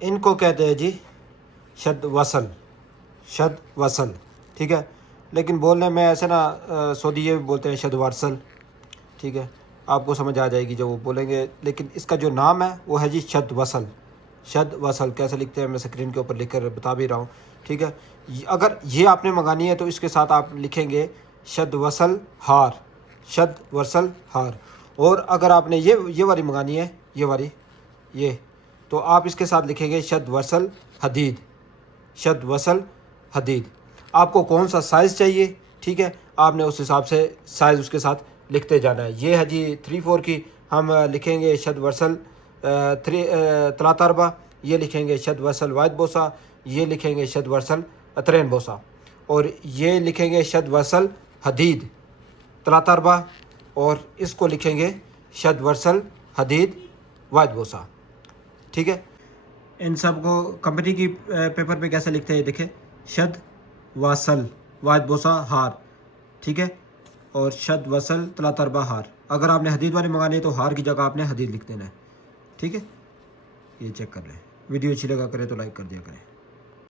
ان کو کہتے ہیں جی شد وصل، شد وصل، ٹھیک ہے، لیکن بولنے میں ایسے نا سعودی یہ بھی بولتے ہیں شد ورسل، ٹھیک ہے، آپ کو سمجھ آ جائے گی جب وہ بولیں گے، لیکن اس کا جو نام ہے وہ ہے جی شد وصل، شد وصل کیسے لکھتے ہیں میں اسکرین کے اوپر لکھ کر بتا بھی رہا ہوں، ٹھیک ہے۔ اگر یہ آپ نے منگانی ہے تو اس کے ساتھ آپ لکھیں گے شد وصل ہار، شد وصل ہار، اور اگر آپ نے یہ والی منگانی ہے، یہ والی، یہ، تو آپ اس کے ساتھ لکھیں گے شد وصل حدید، شد وصل حدید۔ آپ کو کون سا سائز چاہیے، ٹھیک ہے، آپ نے اس حساب سے سائز اس کے ساتھ لکھتے جانا ہے۔ یہ ہے جی 3/4 کی، ہم لکھیں گے شد وصل 3 یہ لکھیں گے شد وصل واحد بوسہ، یہ لکھیں گے شد وصل اترین بوسہ، اور یہ لکھیں گے شد وصل حدید 3 اور اس کو لکھیں گے شد وصل حدید واحد بوسہ، ٹھیک ہے۔ ان سب کو کمپنی کی پیپر پہ کیسے لکھتے ہیں دیکھیں، شد وصل واحد بوسہ ہار، ٹھیک ہے، اور شد وصل 3 ہار۔ اگر آپ نے حدید والے منگانے تو ہار کی جگہ آپ نے حدید لکھ دینا ہے، ٹھیک ہے۔ یہ چیک کر لیں، ویڈیو اچھی لگا کرے تو لائک کر دیا کریں۔